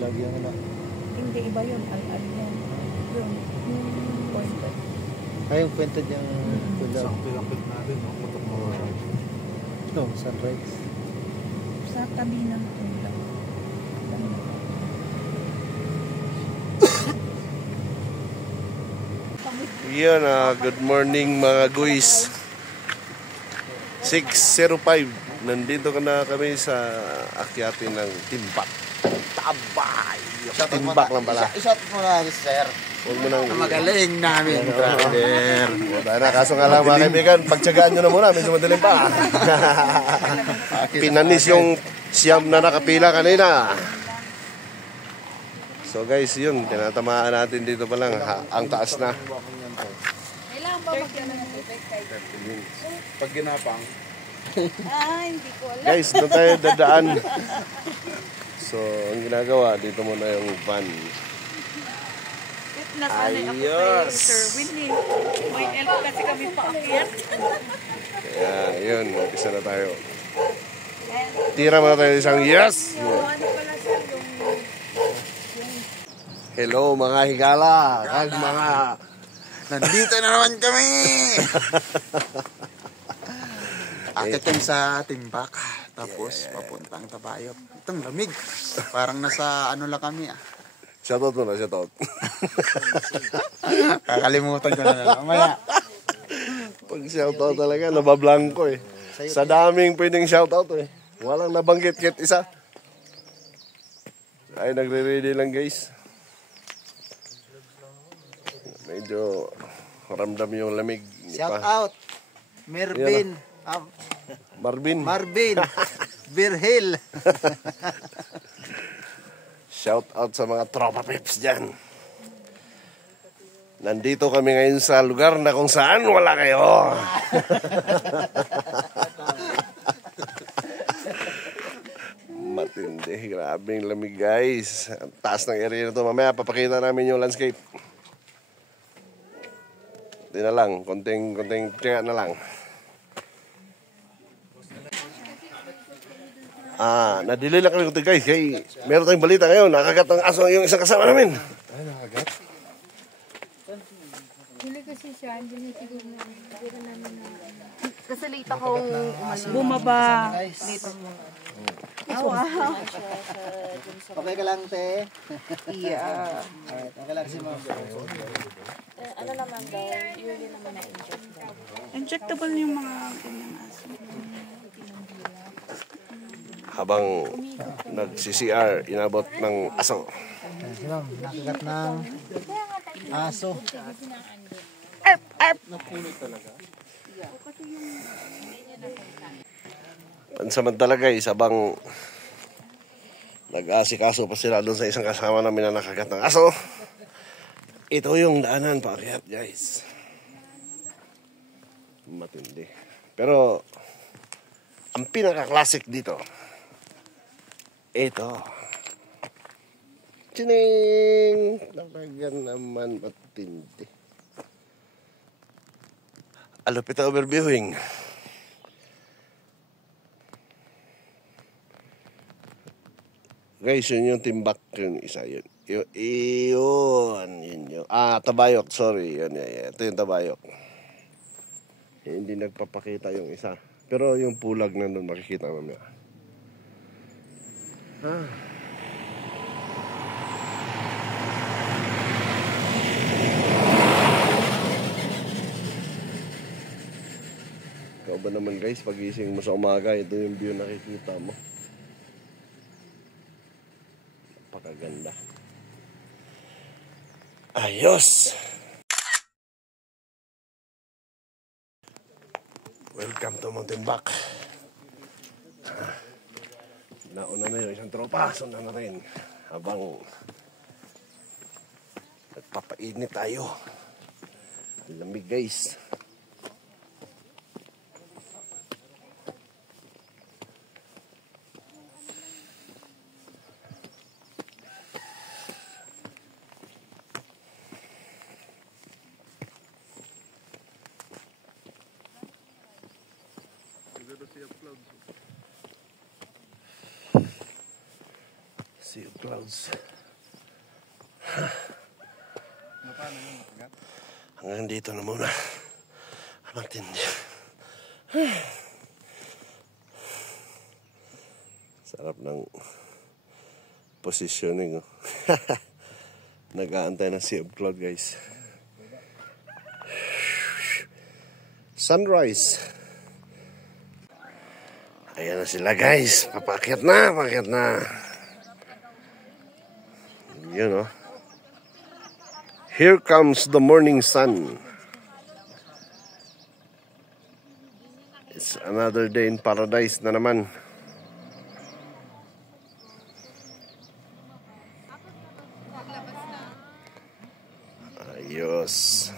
lagi ang anak. Hindi, iba yun. Al-al yan. Yun. Pointed. Ay, yung pointed yung tulad. Isang pinapit natin, no? No, sunrise. Sa tabi ng tulad. Yan, good morning mga guys. 6:05. Nandito na kami sa akyatin ng Timbak. Tabay! Timbak lang pala. Isot mo na, sir. Huwag mo nang... Magaling namin, brother. Wala na, kaso nga lang mga kaibigan, pagtsagaan nyo na muna, medyo madaling pa. Pinanis yung siyam na nakapila kanina. So guys, yun, tinatamaan natin dito pa lang, ang taas na. Kailangan ba mag-effect? Pag ginapang, Hindi ko alam. Guys, doon tayo dadaan. So, ang ginagawa, dito muna yung van. Nasanay ako kay Sir Winnie. May elf kasi kami paakyat. Kaya, yun, umpisa na tayo. Tira muna tayo isang yes! Hello mga higala! Kag mga... Nandito na naman kami! Akitin sa Timbak. Tapos, papuntang Tabayok. Itong lamig. Parang nasa ano lang kami Shoutout mo na, shoutout. Kakalimutan ko na mamaya. Pag shoutout talaga, nabablangko eh. Sa daming pwedeng shoutout eh. Walang nabanggit-kit isa. Ay, nagre-ready lang guys. Medyo ramdam yung lamig. Shout out. Mervin. Marvin. Birhil. Shout out sa mga tropa pips dyan. Nandito kami ngayon sa lugar na kung saan wala kayo. Matindi. Grabing lamig guys. Ang taas ng area na to. Mamaya papakita namin yung landscape. Hindi na lang. Konting tiyaga na lang. Nadili lang kami ito guys. Kaya meron tayong balita ngayon. Nakagat ng aso yung isang kasama namin. Ay, nakagat? Hindi kasi siya, hindi niya siguro namin na... Kasi late akong Bumaba. Dito. Wow. Okay ka lang, te? Yeah. Alright, okay lang si ma'am. ano naman daw, yearly naman na-inject daw. Injectable yung mga ganyang aso. Habang nag-CCR, inabot ng aso. Si ma'am, nakagat ng aso. Pansamantala guys, habang nag-asikaso pa sila doon sa isang kasama namin na nakagat ng aso, ito yung daanan paakyat guys. Matindi. Pero ang pinaka-classic dito, ito. Chining! Talaga naman matindi. Alupit na overviewing. Guys, yun yung Timbak, yun isa yun. Yun. Tabayok, sorry. Yun. Ito yung Tabayok. Hindi nagpapakita yung isa. Pero yung pulag nandun makikita mamaya. Ikaw ba naman guys, pagising mo sa umaga, ito yung view nakikita mo. Napakaganda. Ayos! Welcome to Timbak. Nauna na yung isang tropa, sundan na rin. Habang nagpapainit tayo. Lamig guys. Sea of clouds. Hanggang dito na muna. Matindi. Sarap ng positioning. Oh. Nag-aantay ng Sea of Cloud, guys. Sunrise. Ayan na sila, guys. Papakyat na, papakyat na. Yun, oh. Here comes the morning sun. It's another day in paradise na naman. Ayos.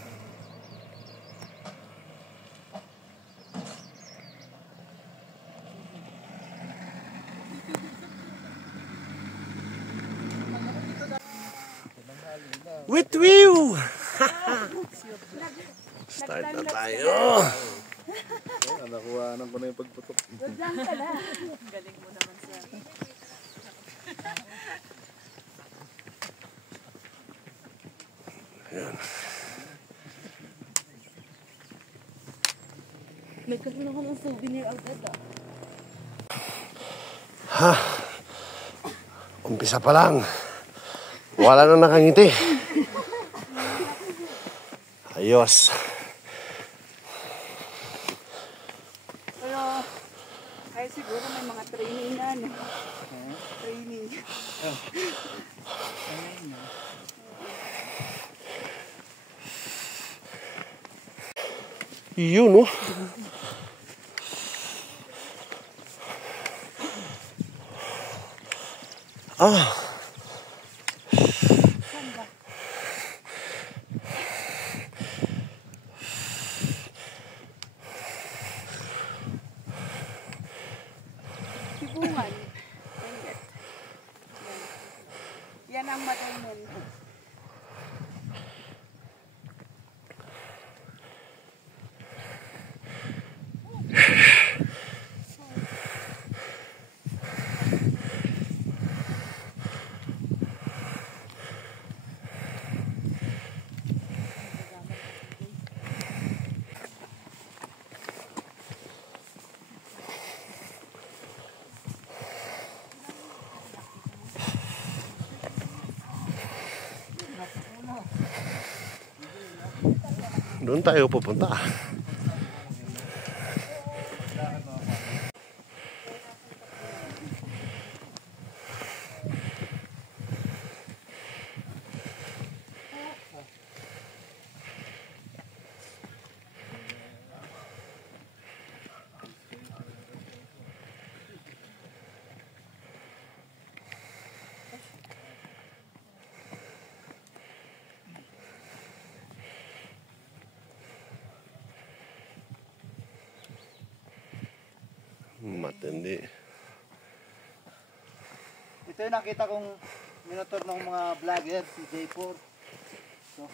With view! Start na tayo. Nakuhanan ko na yung pagputok. Galing mo naman, sir. Ayan. Nagkaroon ako ng souvenir agad Umpisa pa lang. Wala na nakangiti. Ayos. Pero, ay siguro may mga training na, no? Training. Yun, oh. Ah. Sibungan. Yan ang madainin. Doon tayo pupunta. Matindi. Ito yung nakita kong minotor ng mga vlogger, si J4. So,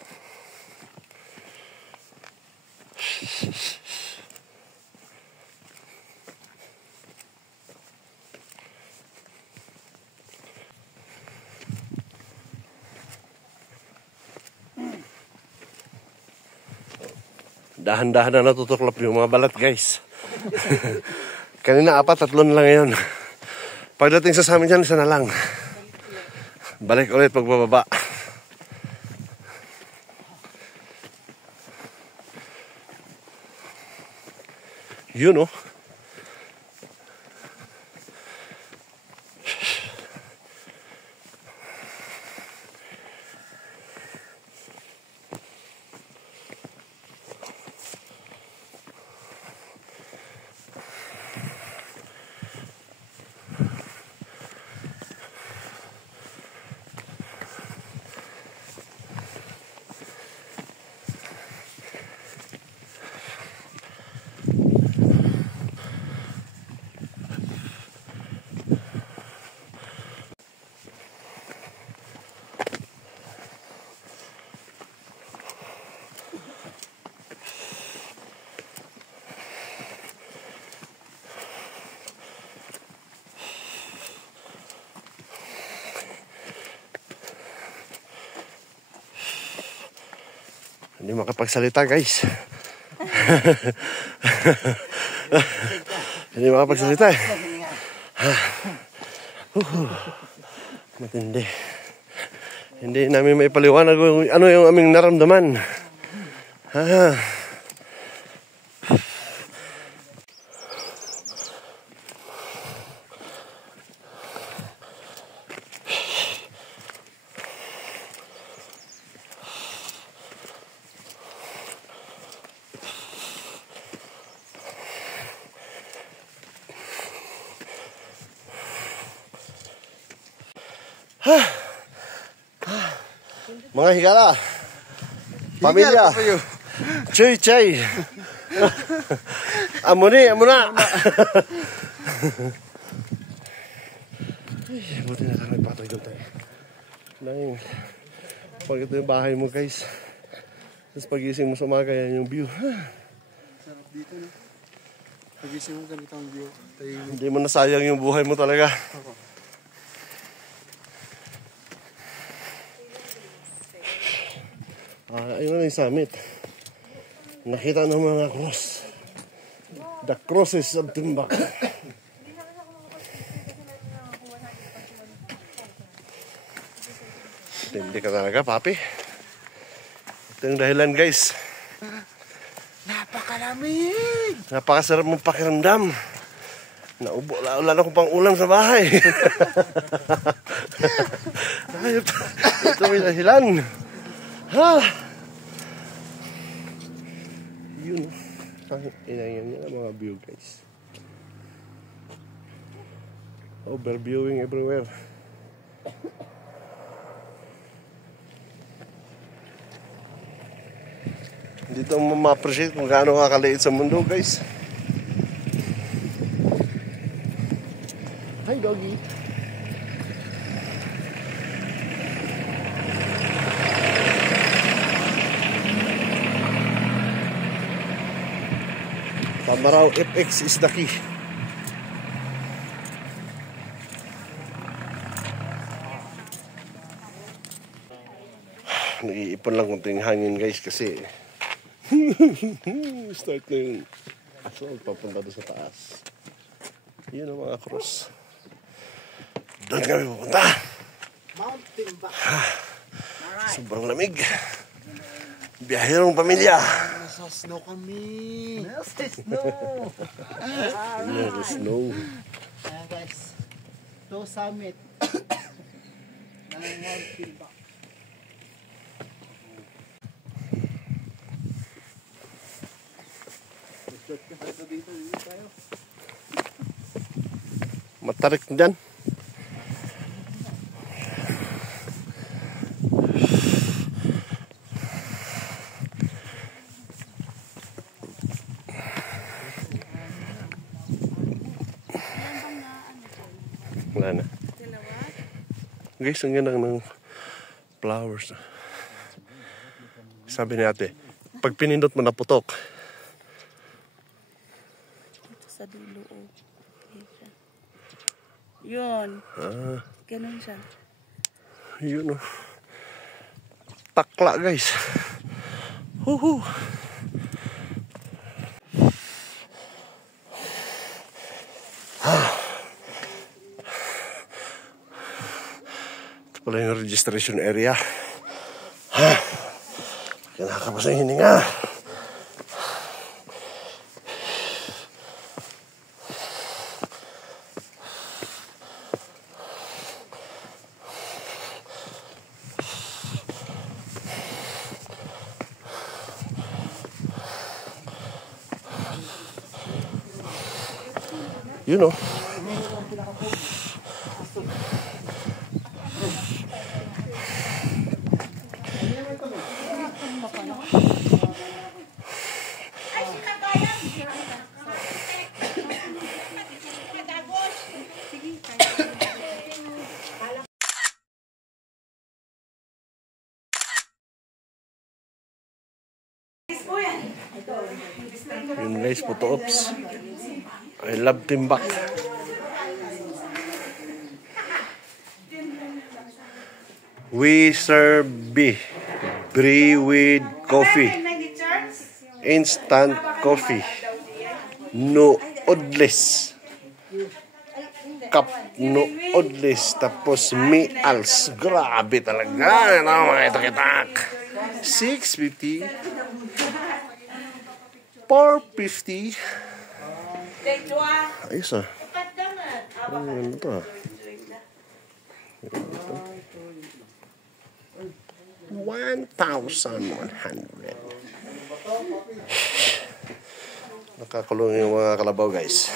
Dahan-dahan na natutuklap yung mga balat, guys. Kanina 4, 3 na lang ngayon. Pagdating sa amin dyan, 1 na lang. Balik ulit pagbababa. Yun, oh. Hindi makapagsalita guys. Hindi makapagsalita eh. Matindi. Hindi namin may paliwanag kung ano yung aming naramdaman. Mga higala, pamilya, Choy Chay, amo na. Buti na lang nagpatoy doon tayo. Pag ito yung bahay mo guys, tapos pagising mo sa umaga, yan yung view. Sarap dito, no? Pagising mo ganito ang view. Hindi mo nasayang yung buhay mo talaga. Ayun na yung summit. Nakita ng mga cross. The crosses of Timbak. Hindi ka talaga, papi. Ito yung dahilan, guys. Napakalamig! Napakasarap mong pakiramdam. Naubo, wala na akong pang ulam sa bahay. Ito yung dahilan. Yun. Inayan niya mga view guys. Overviewing everywhere. Dito mo ma-appreciate kung gaano kakaliit sa mundo guys. Hi doggy. Tamaraw FX is the key. Nag-iipon lang kunting hangin guys kasi start na yung assault papunta doon sa taas. Yun ang mga cross. Doon kami pupunta. Mountain back. Sobrang lamig. Biyaherong pamilya. Nasa snow kami. Nasa snow. Nasa snow. Ayan guys. To summit. Ng mountain back. Matarik dyan. Wala na. Guys, ang ganda ng flowers. Sabi ni ate, pag pinindot mo na putok. Sa dulo, oh. Yun. Ganun siya. Yun oh. Takla guys. Huhu. Ito pala yung registration area. Kinakapos ang hininga. You know. Yun guys, photo ops. I love Timbak. We serve B. Brewed coffee. Instant coffee. No odless. Cup no odless. Tapos meals. Grabe talaga. Ano mga itak-itak. 650. 450. Ayos ah. Ano to ah. 1,100. Nakakulong yung mga kalabaw guys.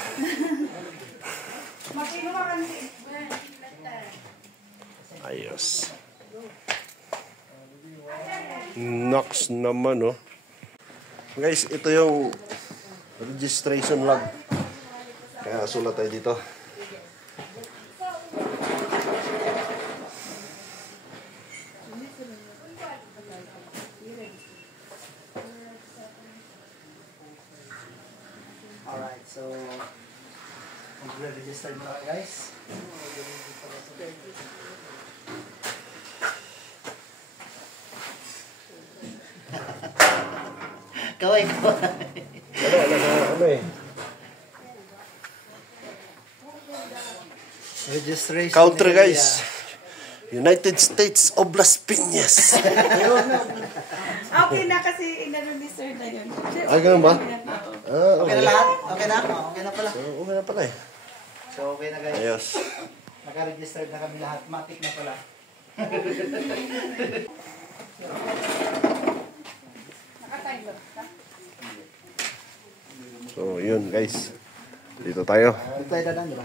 Ayos. Nox naman oh. Guys, ito yung registration log. Kaya sulat tayo dito. Alright, so mag-register mo na guys. Kaway ko. Ano eh? Registration. Country area. guys. United States of Las Piñas. Okay na kasi inano ni sir na yun. Ay, ganun ba? Okay na lahat? Okay na? Okay na pala. Okay na pala eh. So okay na guys. Ayos. Naka-register na kami lahat. Matik na pala. So, yun guys. Dito tayo. Reply na lang, di ba?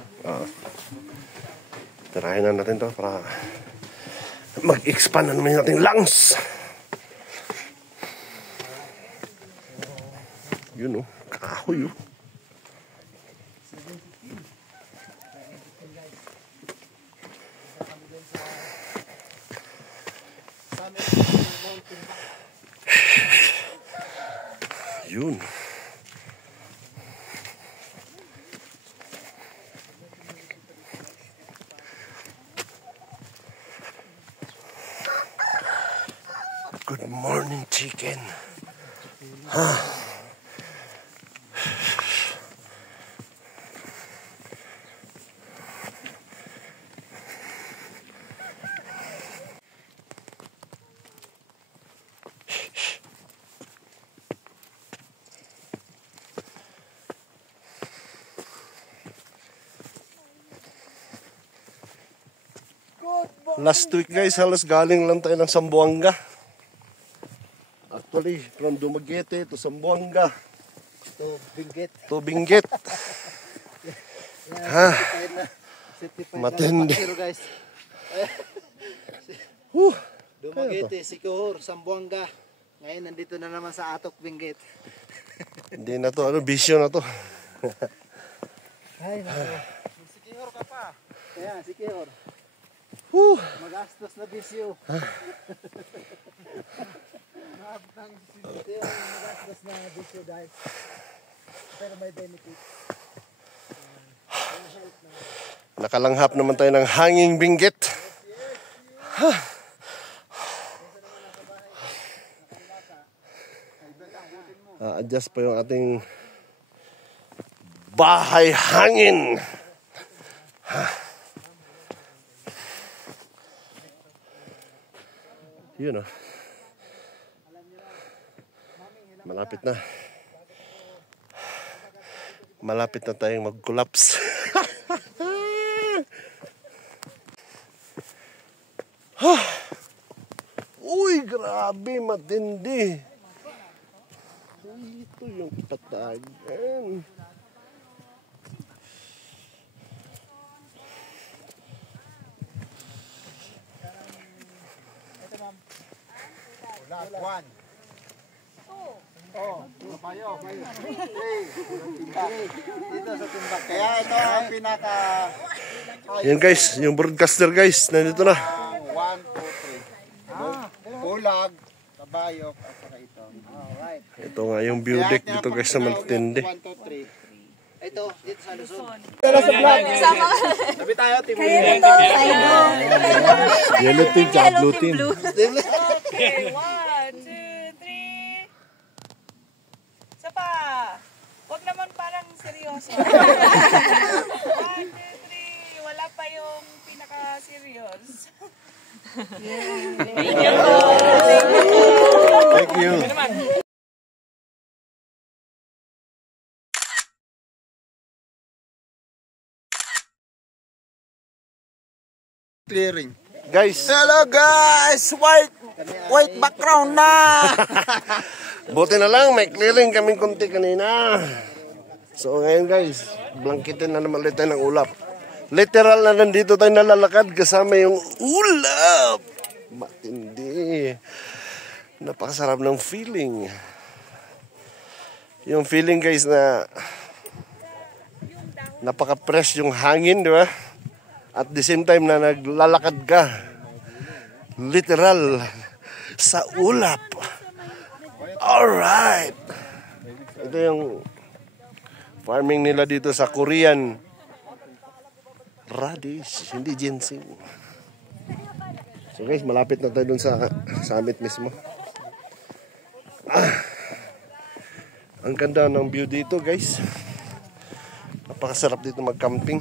Tirahin na natin to para mag-expand naman natin lungs. Yun oh. Kahoy oh. Yun. Good morning, chicken. Last week guys, halos galing lang tayo ng Zamboanga. Actually, from Dumaguete to Zamboanga. To Benguet. To Benguet. Ha? Certified Matindi. na napakiro, guys. Dumaguete, Sikihor, Zamboanga. Ngayon nandito na naman sa Atok, Benguet. Hindi na to, bisyo na to. Ay, naku. Sikihor ka pa. Kaya, Sikihor. Magastos na bisyo. Magastos na bisyo guys. Pero may benefit. Nakalanghap naman tayo ng hanging Benguet. Adjust pa yung ating bahay hangin. Yun oh. Malapit na. Malapit na tayong mag-collapse. Uy, grabe, matindi. Ito yung patagan. Last one. Dito sa timbak. Kaya ito ang pinaka Yan guys, yung broadcaster guys, nandito na. 1, 2, 3. Bulag, kabayok, at saka ito. Alright. Ito nga yung view deck dito guys na matindi. 1, 2, 3. Ito, dito sa Luzon. Sabi tayo, team. Yellow team, tsaka blue team. Okay, 1, Thank you. Clearing. Guys, Hello guys! White background na! buti na lang, may clearing kaming konti kanina. So ngayon guys, blanketin na naman ulit tayo ng ulap. Literal na nandito tayo nalalakad kasama yung ulap. Matindi. Napakasarap ng feeling. Yung feeling guys na napaka-fresh yung hangin, di ba? At the same time na naglalakad ka. Literal sa ulap. Alright. Ito yung farming nila dito sa Korean radish, hindi ginseng. So guys, malapit na tayo dun sa summit mismo. Ang ganda ng view dito guys. Napakasarap dito mag-camping.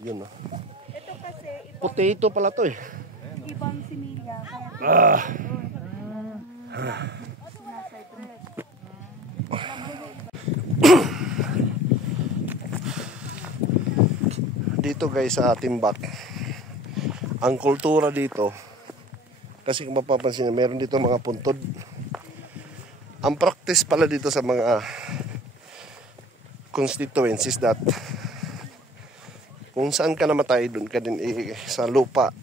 Yun oh. Ito kasi, Potato pala to eh. ibang similya. Dito guys sa Timbak, ang kultura dito, kasi kung mapapansin nyo, meron dito mga puntod. Ang practice pala dito sa mga constituencies that kung saan ka namatay, doon ka din sa lupa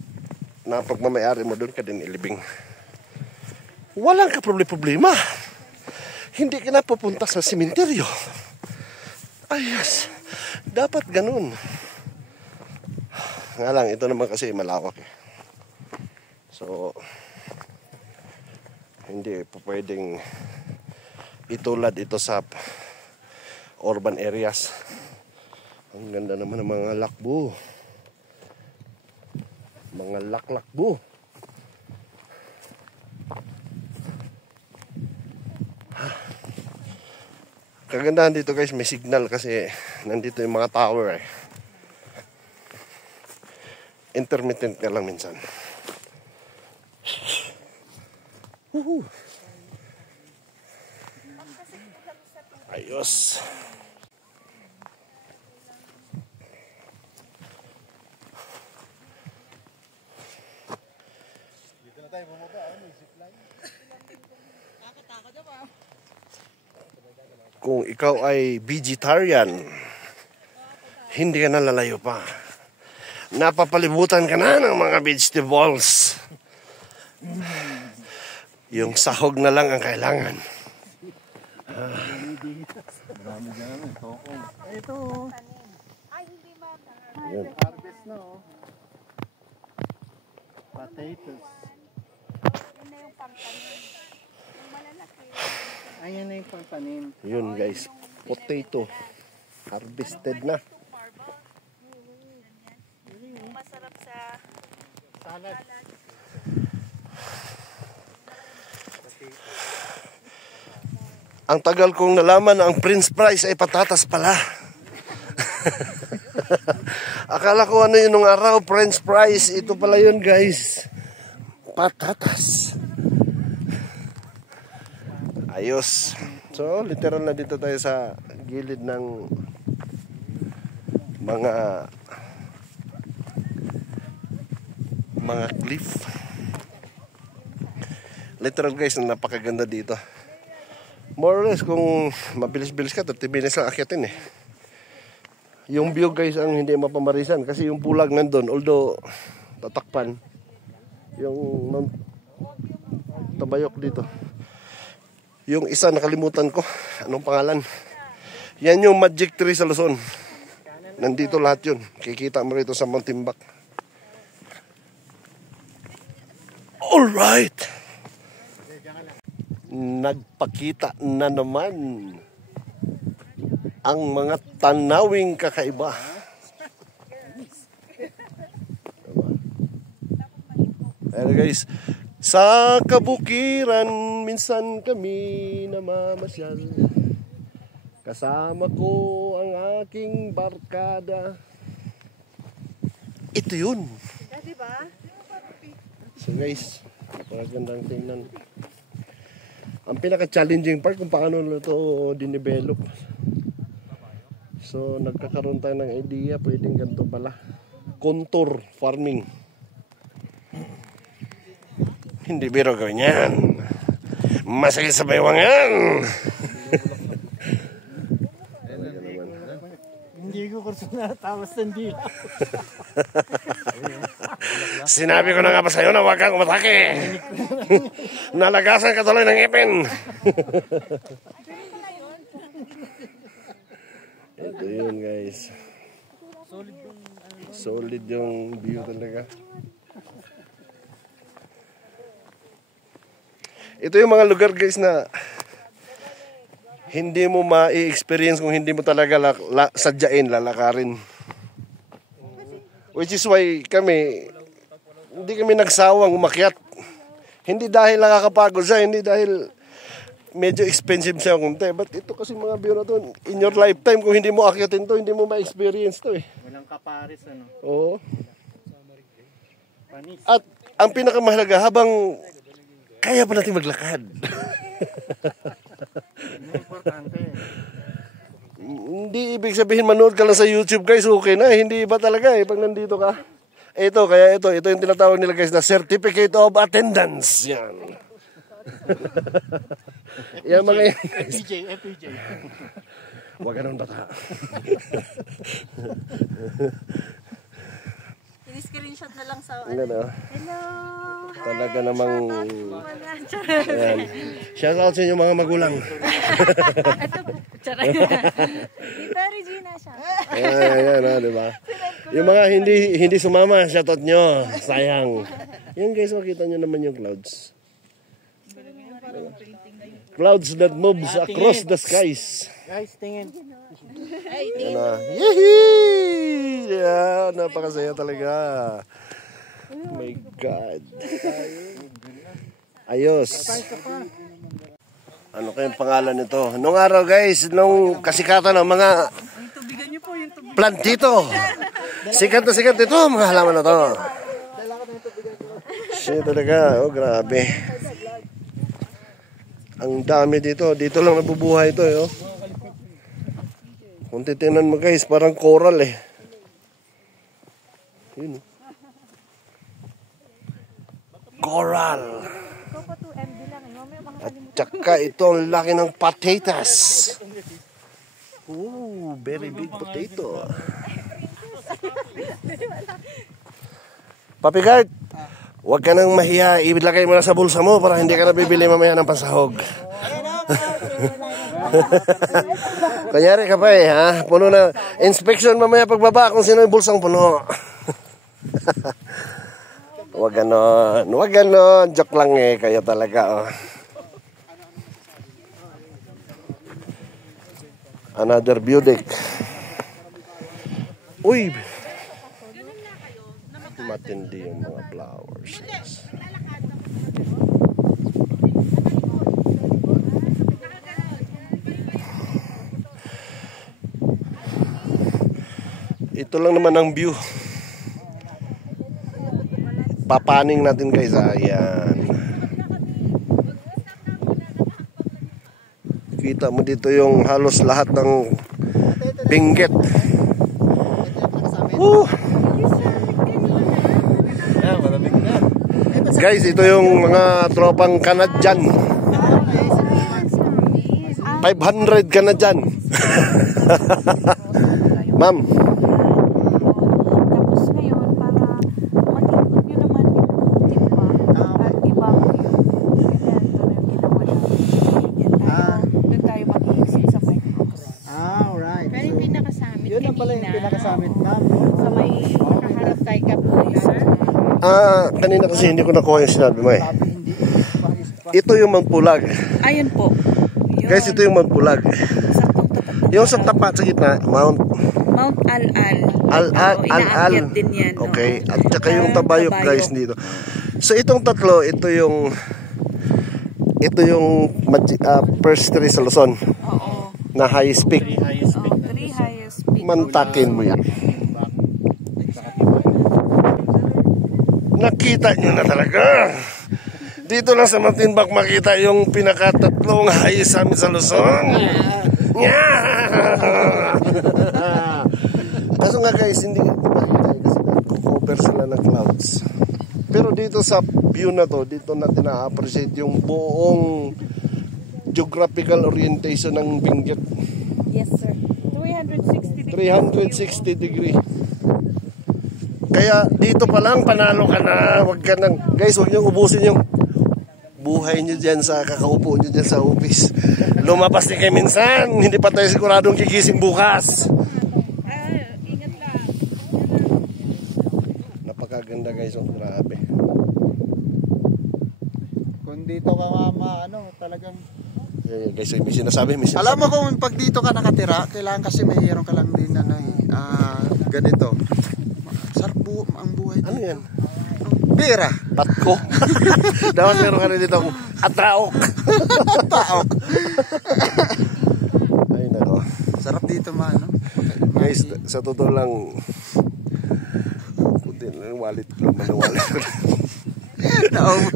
na pagmamayari mo, doon ka din ilibing. Walang problema. Hindi ka na pupunta sa simenteryo. Ayos. Dapat ganun. Nga lang, ito naman kasi malawak eh. So, hindi po pwedeng itulad ito sa urban areas. Ang ganda naman ng mga lakbo. Mga laklakbo. Kagandahan dito guys, may signal kasi nandito yung mga tower eh. Intermittent ka lang minsan. Woohoo! Ayos. Kung ikaw ay vegetarian, hindi ka na lalayo pa. Napapalibutan ka na ng mga vegetables. Yung sahog na lang ang kailangan. Ito. Yun. Harvest na oh. Potatoes. Ayan na yung pangtanim. Yun guys, potato. Harvested na. Masarap sa Salad. Ang tagal kong nalaman na ang Prince Price ay patatas pala. Akala ko ano yun nung araw, French fries. Ito pala yun guys. Patatas. Ayos. So, literal na dito tayo sa gilid ng mga cliff. Literal guys, napakaganda dito. More or less, kung mabilis-bilis ka, 30 minutes lang akyatin eh. Yung view guys ang hindi mapamarisan kasi yung pulag nandun, although tatakpan yung Mount Tabayok dito. Yung isa nakalimutan ko, anong pangalan? Yan yung Magic Tree sa Luzon. Nandito lahat yun. Kikita mo rito sa Mount Timbak. Alright! Nagpakita na naman ang mga tanawing kakaiba. Pero guys, sa kabukiran minsan kami namamasyal. Kasama ko ang aking barkada. Ito yun. So guys, napakagandang tingnan. Ang pinaka-challenging part kung paano ito dinevelop. So nagkakaroon tayo ng idea, pwedeng ganito pala. Contour farming. Hindi biro gawin yan. Masakit sa baywangan. Hindi ko kurso na tawas hindi. Sinabi ko na nga ba sa'yo na huwag kang umatake. Nalagasan ka tuloy ng ipin. Ito yun guys. Solid yung view talaga. Ito yung mga lugar guys na hindi mo ma-experience kung hindi mo talaga sadyain, lalakarin. Which is why hindi kami nagsawang umakyat. Hindi dahil nakakapagod siya, hindi dahil medyo expensive siya kunti. But ito kasi mga view na to, in your lifetime, kung hindi mo akyatin to, hindi mo ma-experience to eh. Walang kapares ano. Oo. Panis. At ang pinakamahalaga, habang kaya pa natin maglakad. Importante. Hindi ibig sabihin manood ka lang sa YouTube guys, okay na. Hindi iba talaga eh, pag nandito ka. Ito yung tinatawag nila guys na Certificate of Attendance. Yan. Yan mga yan guys. FPJ. Huwag ganun bata. I-screenshot na lang sa Hello. Hello! Talaga namang... Charot! Ayan. Shout out sa inyo mga magulang. Ito po. Charot. Dito Regina siya. Ayan, diba? Yung mga hindi sumama, shout out nyo. Sayang. Yan guys, makita nyo naman yung clouds. Clouds that moves across the skies. Guys, tingin. Yan na. Yehey! Yan, napakasaya talaga. Oh my God. Ayos. Ano kayong pangalan nito? Nung araw guys, nung kasikatan ng mga plantito. Sikat na sikat ito, mga halaman na to. Siya talaga, oh grabe. Ang dami dito. Dito lang nabubuhay ito, oh. Kung titignan mo guys, parang coral eh. Yun. Coral. At saka ito ang laki ng potatoes. Ooh, very big potato. Papi Gart, huwag ka nang mahiya. Ilagay mo na sa bulsa mo para hindi ka na bibili mamaya ng pansahog. Kanyari ka pa eh, ha? Puno na. Inspection mamaya pagbaba kung sino yung bulsang puno. Huwag ganon. Huwag ganon. Joke lang eh. Kaya talaga, oh. Another view deck. Uy! Matindi yung mga flowers. Ito lang naman ang view. Papaning natin guys. Ayan. Kita mo dito yung halos lahat ng Benguet. Guys, ito yung mga tropang Canadian. 500 Canadian. Ma'am. Tapos ngayon, para matikot nyo naman yung timba at ibang yun. Ganyan, ito na yung ginawa namin. Doon tayo mag-iisip sa may house. Alright. Pero yung pinakasamit Yun ang pala yung pinakasamit ma'am. Sa may nakaharap tayo kapulisan. Kanina kasi hindi ko nakuha yung sinabi mo eh. Ito yung Magpulag. Ayun po. Yun. Guys, ito yung Magpulag. Yung sa tapat sa gitna, Mount Al-Al. Al-Al. Inaakyat din yan. Okay. At saka yung Tabayok guys dito. So itong tatlo, ito yung first tree sa Luzon. Oo. na highest peak. 3 highest peak. Mantakin mo yan. Nakita nyo na talaga. Dito lang sa Matinbak makita yung pinakatatlong highest summit sa Luzon. Kaso nga guys, hindi makita kasi cover sila ng clouds. Pero dito sa view na to, dito natin na-appreciate yung buong geographical orientation ng Benguet. Yes, sir. 360 360 degree. degree. Kaya dito pa lang panalo ka na. Wag ka nang, guys, wag niyo ubusin yung buhay niyo diyan sa kakaupo niyo diyan sa office. Lumabas din kayo minsan, hindi pa tayo siguradong gigising bukas. Ingat lang. Napakaganda guys, oh, grabe. Kung dito ka talagang... Guys, may sinasabi. Alam mo kung pag dito ka nakatira, kailangan kasi mayroon ka lang din ganito. Sarap ang buhay dito. Ano yan? Bira. Patko. Dapat meron ka rin dito akong atraok. Taok. Ay nako. Sarap dito Guys, sa totoo lang, putin lang wallet ko.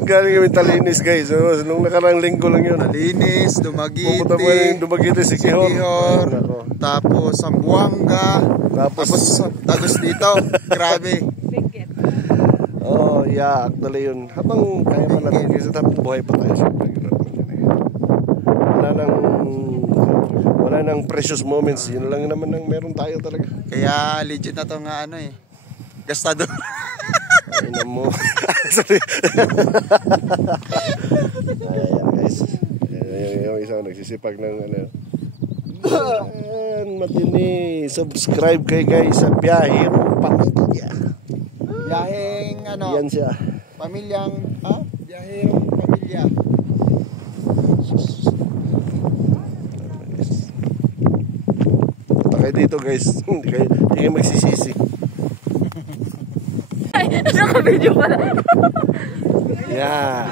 Galing kami Talinis guys. So, nung nakarang linggo lang yun. Talinis, Dumaguete. Pupunta mo yung Dumaguete, Siquijor. Tapos Zamboanga. Tapos dito. Grabe. Oh yeah, actually yun. Habang kaya pa natin kasi tapos buhay pa tayo. Wala nang precious moments. Yun lang naman ang meron tayo talaga. Kaya legit na to gastador. Ay na mo. Sorry. Ayan guys. Yung isang nagsisipag ng Ayan, matini. Subscribe kayo guys sa Biyahero Pamilya. Biyaheng Yan siya. Pamilyang Biyahero Pamilya. Punta kayo dito guys. Hindi kayo magsisisi. Naka-video ka na. Yan.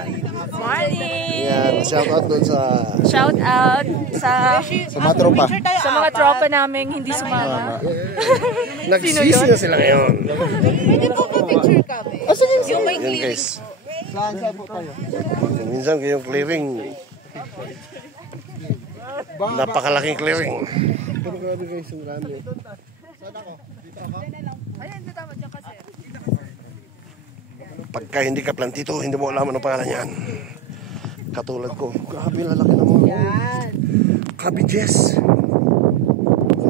Morning! Yan. Shout out dun sa... Shout out sa mga tropa. sa mga tropa naming hindi sumama. Nagsisi na sila ngayon. Pwede po picture kami. Yung may Yan guys. Saan po tayo? Minsan kayong clearing. Napakalaking clearing. Pero grabe guys, ang dami. Pagka hindi ka plantito, hindi mo alam ang pangalan yan. Katulad ko, grabe lalaki ng mga cabbages.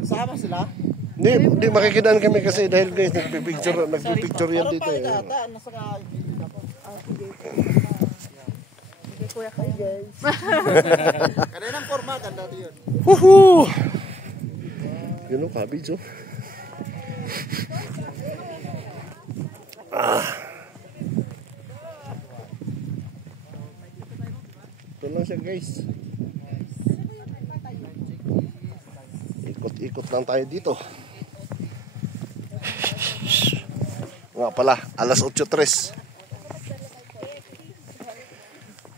Sama sila? Hindi makikidaan kami kasi dahil guys, nagpipicture yan dito eh. Kaninang forma, ganda yun. Woohoo! Yun o, cabbage oh. Ito lang siya guys. Ikot-ikot lang tayo dito. Nga pala, alas 8:03.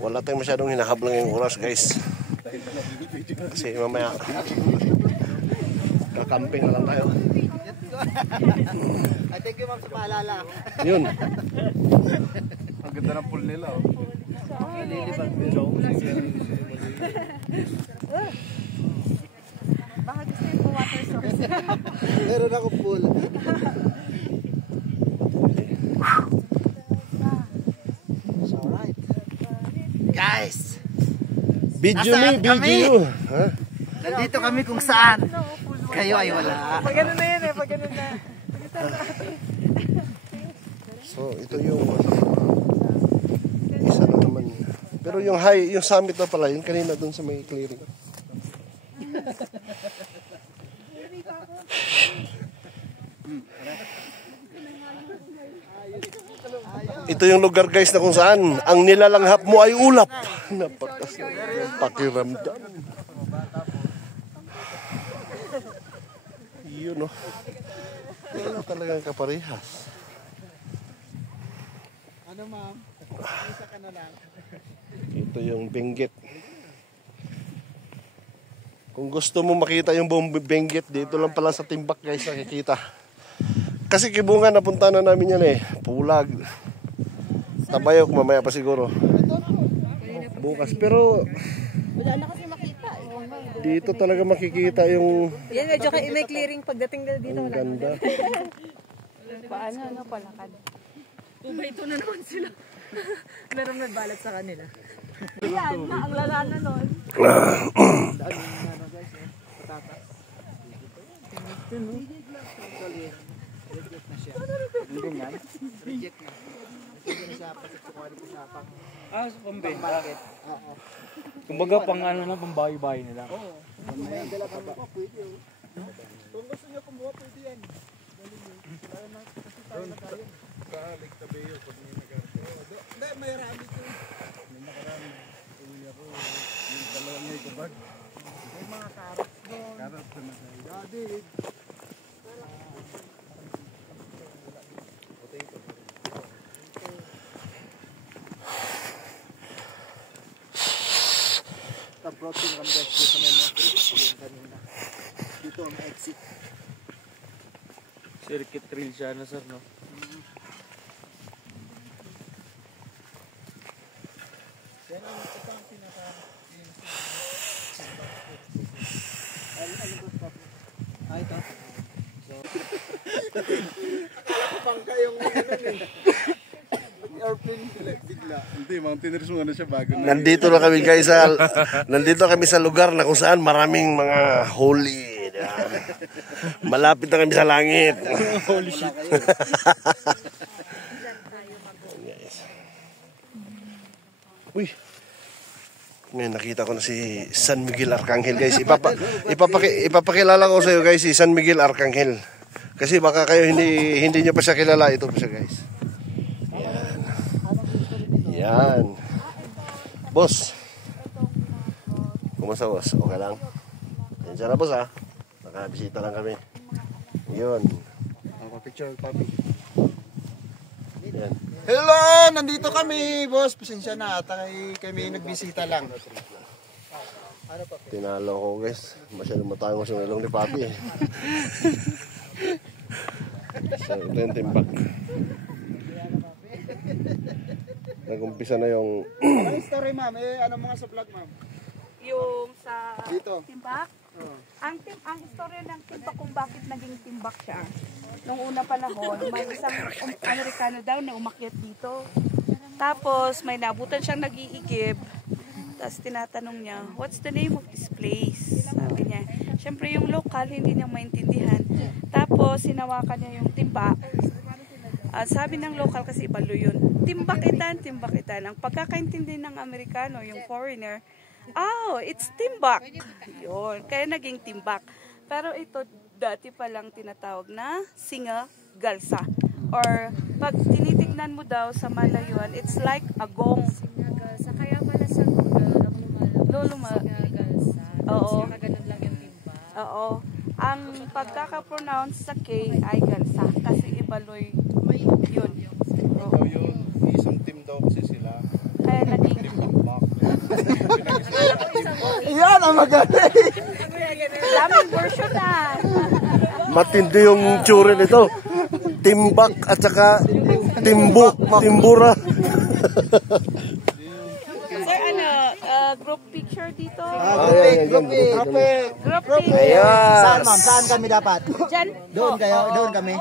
Wala tayong masyadong hinahablang yung oras guys. Kasi mamaya kakamping na lang tayo. I thank you ma'am sa paalala. Yun. Ang ganda ng pool nila. Baka gusto yung water source. Meron ako pool. It's alright. Guys, Video me, video you. Ha? nandito kami kung saan. Kayo ay wala. Pag ganun na yan pag ganun na. So, ito yung isa na naman. Pero yung high, yung summit na pala, yung kanina dun sa may clearing. Ito yung lugar guys na kung saan ang nilalanghap mo ay ulap. Napakas pakiramdam. Yun o. Wala talagang kaparehas. Ano ma'am? Isa ka na lang. Ito yung Benguet. Kung gusto mo makita yung buong Benguet, dito lang pala sa Timbak guys nakikita. Kasi Kibungan napunta na namin yan eh. Pulag. Tabayok mamaya pa siguro. Bukas. Pero Wala na kasi makita. dito talaga makikita yung Yan, medyo may clearing pagdating na dito. ang ganda. Paano, palakad? Ito na naman sila. Meron may balat sa kanila. Yan, ang lala na nun. Ah, sa pambenta. Kumbaga pang ano na, pang bahay-bahay nila. Approaching kami guys dito sa may mga creek. Yung kanina. Dito ang exit. Circuit trail siya na sir, no? Ah, ito. Hindi, mountaineers mo ano siya bago na. Nandito kami sa lugar na kung saan maraming mga holy. Malapit na kami sa langit. Holy shit. Uy. Ngayon nakita ko na si San Miguel Arcangel guys. Ipapakilala ko sa iyo guys si San Miguel Arcangel. Kasi baka kayo hindi niyo pa siya kilala. Ito pa siya guys. Yan. Boss. Kumusta boss? Okay lang? Yan siya na boss ha. Nakabisita lang kami. Yun. Picture, papi. Yan. Hello! Nandito kami, boss. Pasensya na. Kami nagbisita lang. Tinalo ko guys. Masyadong matangos yung ilong ni Papi eh. So, ito yung Timbak. Nag-umpisa na yung Ano yung story, ma'am? Ano mga sa vlog, ma'am? Yung sa Dito. Timbak. Ang istorya ng Timbak kung bakit naging Timbak siya. Nung una panahon, may isang Amerikano daw na umakyat dito. Tapos may nabutan siyang nag-iigib. Tapos tinatanong niya, what's the name of this place? Sabi niya. Siyempre yung local, hindi niya maintindihan. Tapos sinawakan niya yung Timbak. Sabi ng local kasi ibalo yun. Timbakitan. Ang pagkakaintindi ng Amerikano, yung foreigner, oh, it's Timbak. Yun, kaya naging Timbak. Pero ito, dati palang tinatawag na Singa Galsa. Or, pag tinitignan mo daw sa malayuan, it's like a gong. Singagalsa. Kaya pala sa Google, Singagalsa. Oo. Ganun lang yung timba. Oo. Ang pagkaka-pronounce sa K ay Galsa. Kasi ibaloy yun. Ito yun. Isang team daw kasi sila. Kaya naging Timbak. Yan ang magaling! daming version na. matindi yung tsura nito. Timbak at saka timbura. Sir, group picture dito? Group pic. Group picture. Ayan. Saan, ma'am? Saan kami dapat? Diyan. Doon kayo, doon kami.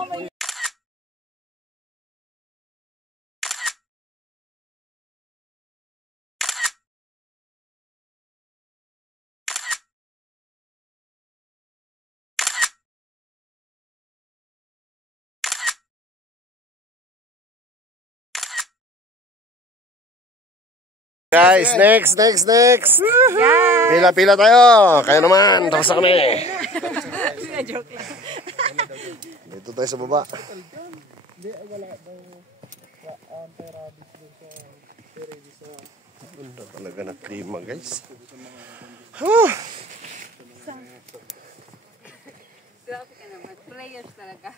Guys, next. Yeah. Pila tayo. Kayo naman, tapos na kami. Joke lang. Dito tayo sa baba. Ganda talaga ng klima, guys. Grabe ka naman. Prayers talaga.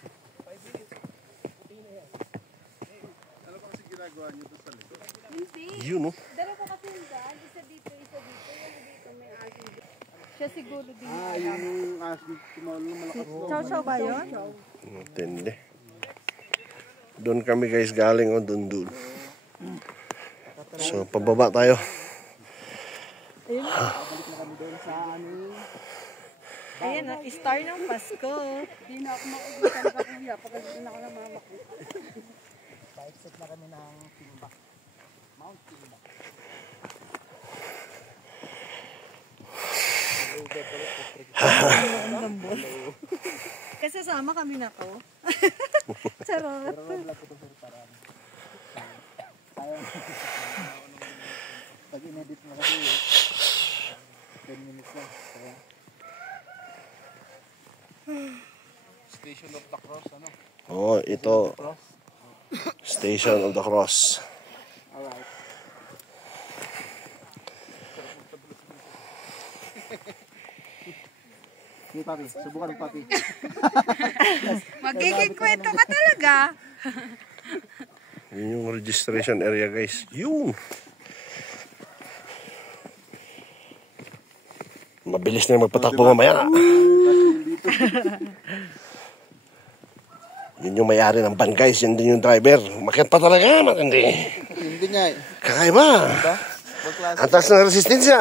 Yun, no? Dalawa ko kasi yung daan. Isa dito, isa dito. Yung dito may aging. Siya siguro din. Yung malakas. Chow-chow ba yun? Tindi. Doon kami guys galing o doon. So pababa tayo. Ayan na, star ng Pasko. Hindi na ako makikita na kuya. Pagkalitin na ako ng mama ko. Pa-exit na kami ng Timbak. Mount Timbak. Kasi sama kami na to. Charot. Pag in-edit mo kasi 10 minutes lang. Kaya Station of the Cross, ano? Oh, ito. Station of the Cross. alright. Sige papi, subukan mo papi. Magiging kwento ka talaga. Yun yung registration area guys. Yun. Mabilis na yung magpatakbo mamaya. Yun yung may-ari ng van guys. Yun din yung driver. Umakyat pa talaga. Matindi. Hindi nga eh. Kakaiba. Ang taas ng resistensya.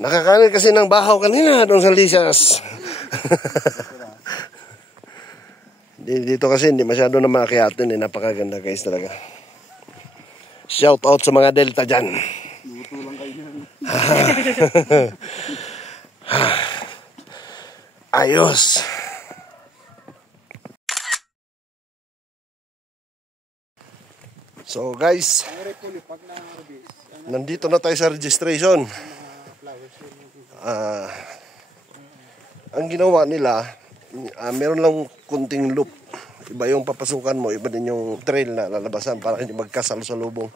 Nakakanin kasi ng bahaw kanina doon sa Lisias. Dito kasi hindi masyado na makakyatin. Napakaganda guys talaga. Shout out sa mga Delta dyan. Luto lang kayo yan. Ayos. So guys, nandito na tayo sa registration. Ang ginawa nila, meron lang kunting loop. Iba yung papasukan mo, iba din yung trail na lalabasan para hindi magkasalo sa lubong.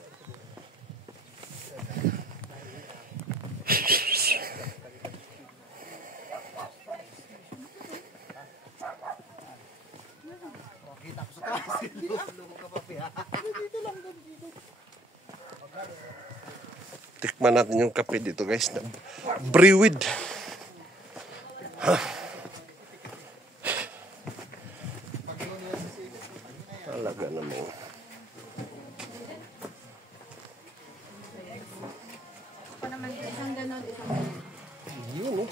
Tikman natin yung kape dito guys. Brewed. Talaga naman. Ako naman, isang ganon, isang ganon. Yun oh.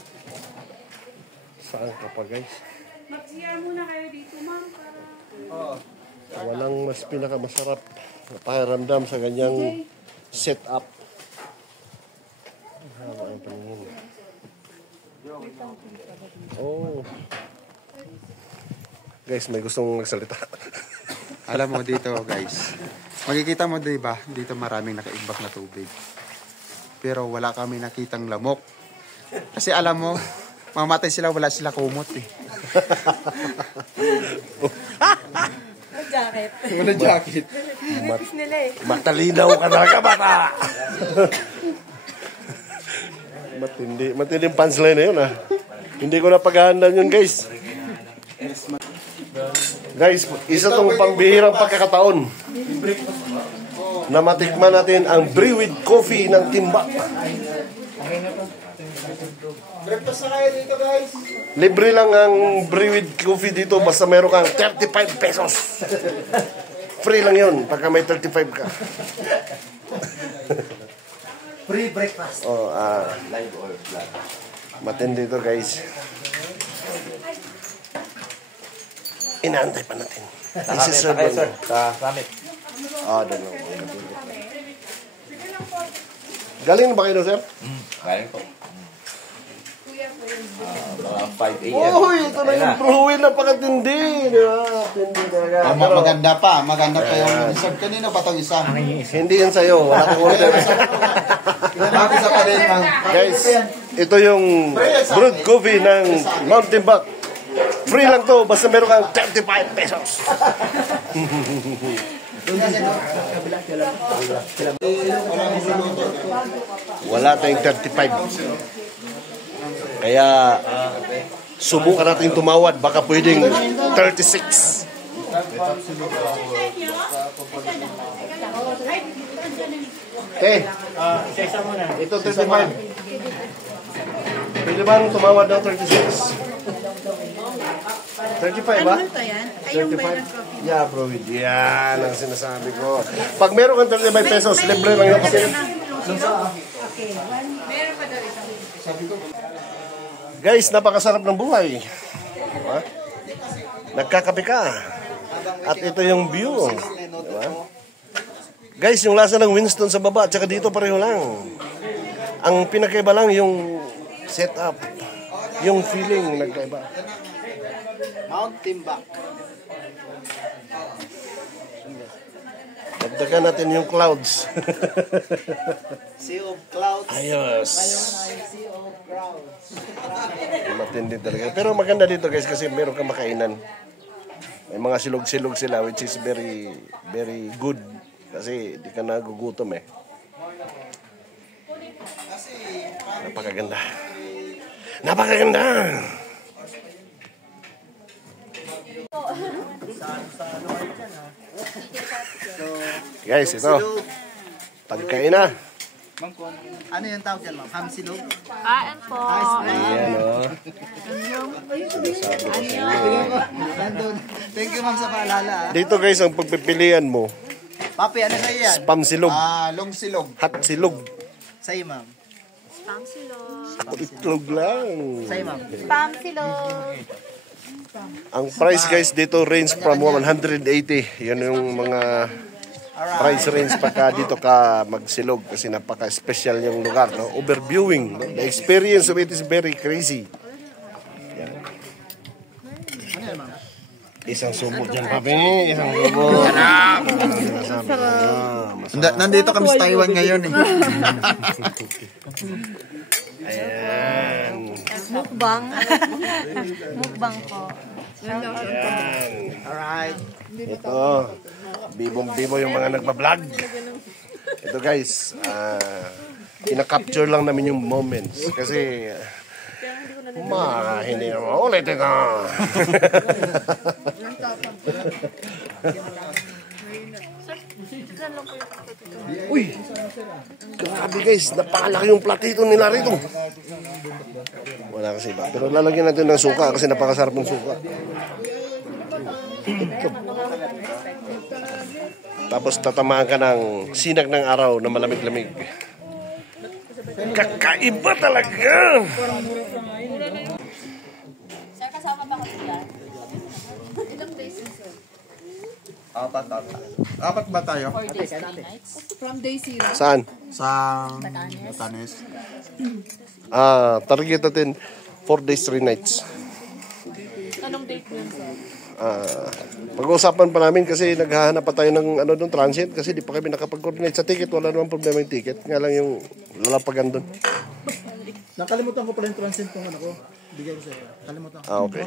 Saan ka pa guys? Magsiya muna kayo dito, ma'am. Walang mas pinakamasarap na pakiramdam sa ganyang setup. Haba ang paningin. Oh. Guys, may gustong magsalita. Alam mo dito guys, makikita mo diba, dito maraming nakaimbak na tubig. Pero wala kami nakitang lamok. Kasi alam mo, mamatay sila, wala sila kumot eh. Jacket. Wala jacket. Nilipis nila eh. Matalinaw ka talaga, bata! Matinding punchline na yun, ah. Hindi ko na paghahandaan yun, guys. Guys, isa tong pangbihirang pagkakataon na matikman natin ang brewed coffee ng Timbak. Breakfast na kayo dito guys. Libre lang ang brewed coffee dito basta meron kang 35 pesos. Free lang yun pagka may 35 ka. Free breakfast. Oh, live or vlog. Matindi to guys. Inaantay pa natin. Isi-serve lang. Sir, sa summit. Doon lang. Galing na ba kayo, sir? Galing po. Mga 5 a.m. Uy, ito na yung brewin na pakatindi. Di ba? Tindi talaga. Pero, Maganda pa yung reserve. Kanino ba itong isa? hindi yan sa'yo. Wala kang order. Bakit sa pa rin ng... Guys, ito yung brewed coffee ng Mountain Buck. Free lang to, basta meron kang 35 pesos. Wala tayong 35. Kaya, subukan natin tumawad. Baka pwedeng 36. Okay. Ito 35. Pwede bang tumawad ng 36? 35 ba? Ano to yan? Ay, yung 35? Byron Trophy. Yeah, bro. Yan ang sinasabi ko. Pag meron kang 35 pesos, libre lang yung kasi. Okay, meron pa daw ito. Guys, napakasarap ng buhay. Diba? Nagkakape ka. At ito yung view. Diba? Guys, yung lasa ng Winston sa baba, at saka dito pareho lang. Ang pinakaiba lang yung setup. Yung feeling nagkaiba. Mount Timbak. Dagdagan natin yung clouds. Sea of Clouds. Ayos. Sea of Clouds. Matindi talaga. Pero maganda dito guys kasi meron kang makainan. May mga silog-silog sila which is very, very good. Kasi di ka nagugutom eh. Napakaganda. Napakaganda! Guys, ito. Pagkain na. Ano yung tawag dyan, ma'am? Hamsilog? Kain po. Ayan o. Nandun. Thank you, ma'am, sa paalala. Dito guys, ang pagpipilian mo, Papi, ano sa'yo yan? spam silog, Long silog. hot silog. Sa'yo, ma'am. Spam silog. Ako itlog lang. Sa'yo, ma'am. Spam silog. Ang price guys dito range from 180. Yan yung mga price range pagka dito ka magsilog kasi napaka-special yung lugar. No? Overviewing. No? The experience of it is very crazy. Yan. Isang sumot dyan, papi. Isang sumot. Nandito kami sa Taiwan ngayon eh. Ayan. Mukbang. Mukbang po. Ayan. Alright. Ito. Bibong-bibo yung mga nagbablog. Ito guys. Ina-capture lang namin yung moments. Kasi hindi naman ulit ito. Uy! Grabe guys, napakalaki yung platito nila rito. Wala kasi iba. Pero lalagyan natin ng suka kasi napakasarap ng suka. Tapos tatamaan ka ng sinag ng araw na malamig-lamig. Kakaiba talaga! Sir, kasama ba kasi yan? Ilang days yun, sir? Apat ba tayo? 4 days, 3 nights? From day 0. Saan? Sa Batanes. Target natin 4 days, 3 nights. Anong date yun, sir? Pag-uusapan pa namin kasi naghahanap pa tayo ng doon, transit kasi di pa kami nakapag-coordinate sa ticket. Wala naman problema yung ticket. Nga lang yung lalapagan doon. Nakalimutan ko pala yung transit kung ano ko. Bigay ko sa'yo. Kalimutan ko. Okay.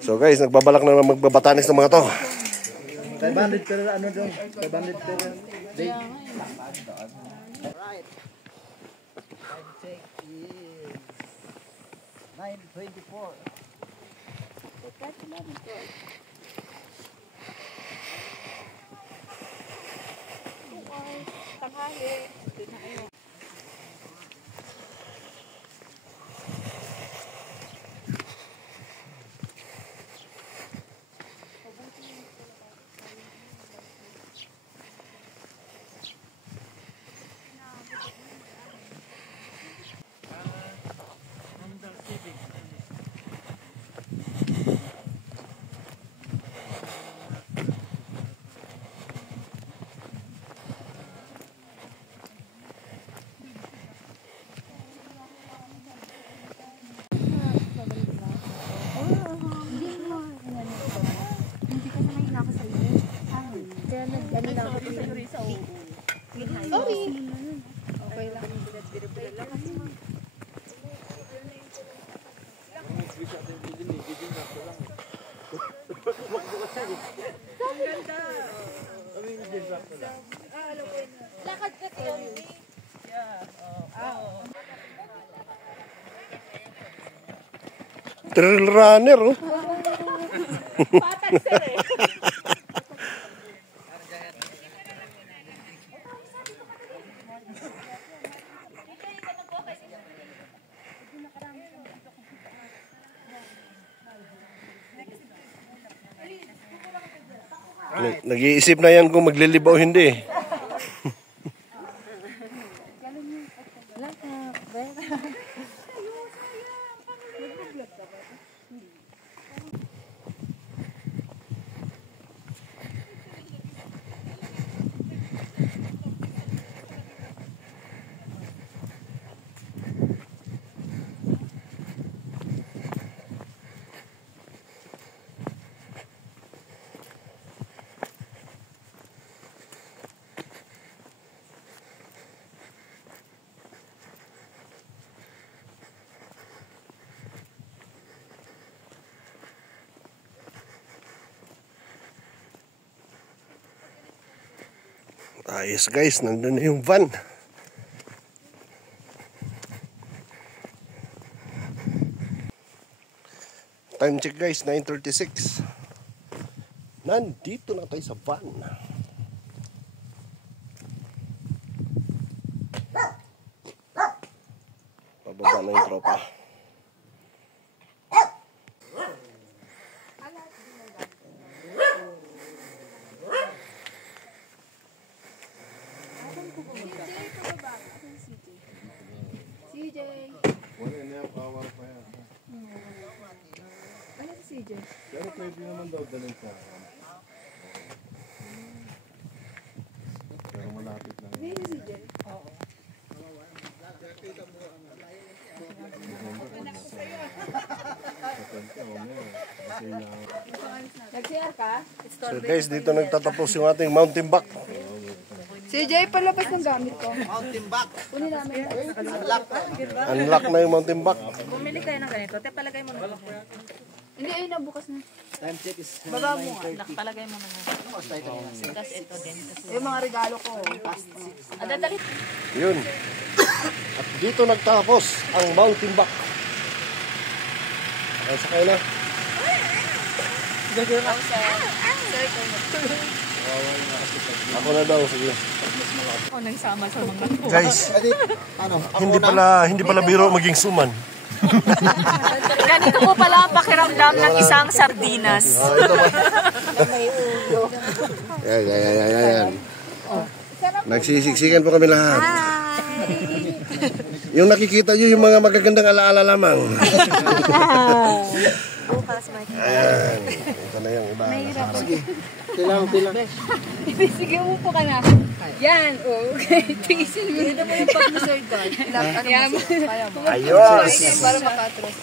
So guys, nagbabalak na magbabatanis ng mga to. 500 per ano doon? 500 per day. Alright. Time check is 9:24. Tanghali. Lakad ka tayo. Trail runner, oh. Patag sir eh. Nag-iisip na yan kung maglilibaw hindi. Ayos guys, nandun na yung van. Time check guys, 9:36. Nandito na tayo sa van. Pababa na yung tropa. CJ. Ano si CJ? Pero pwede naman daw dalhin sa pero malapit na. Hindi si CJ. Oo. Nag-CR ka? So guys, dito nagtatapos yung ating mountain bike. CJ, palabas ng gamit ko. Mountain back. Kunin namin. Unlock na yung mountain bike. Bumili kayo ng ganito. Te, palagay mo na. Hindi, ayun na, bukas na. Time check is Baba mo nga. Palagay mo na. Tapos ito din. Yung mga regalo ko. Adadali. Yun. At dito nagtapos ang mountain bike. Ay, sakay na. Ako na daw, sige. Ako nang sama sa mga Guys, ano? hindi pala biro maging suman. Ganito po pala ang pakiramdam ng isang sardinas. Ito ba? Yan. Nagsisiksikan po kami lahat. Yung nakikita nyo, yung mga magagandang alaala lamang. Ayan. Ito na yung iba. Sige, umupo ka na. Yan, okay. Tigisin mo. Dito mo yung pag-reserve ka. Ayos! Para makatros.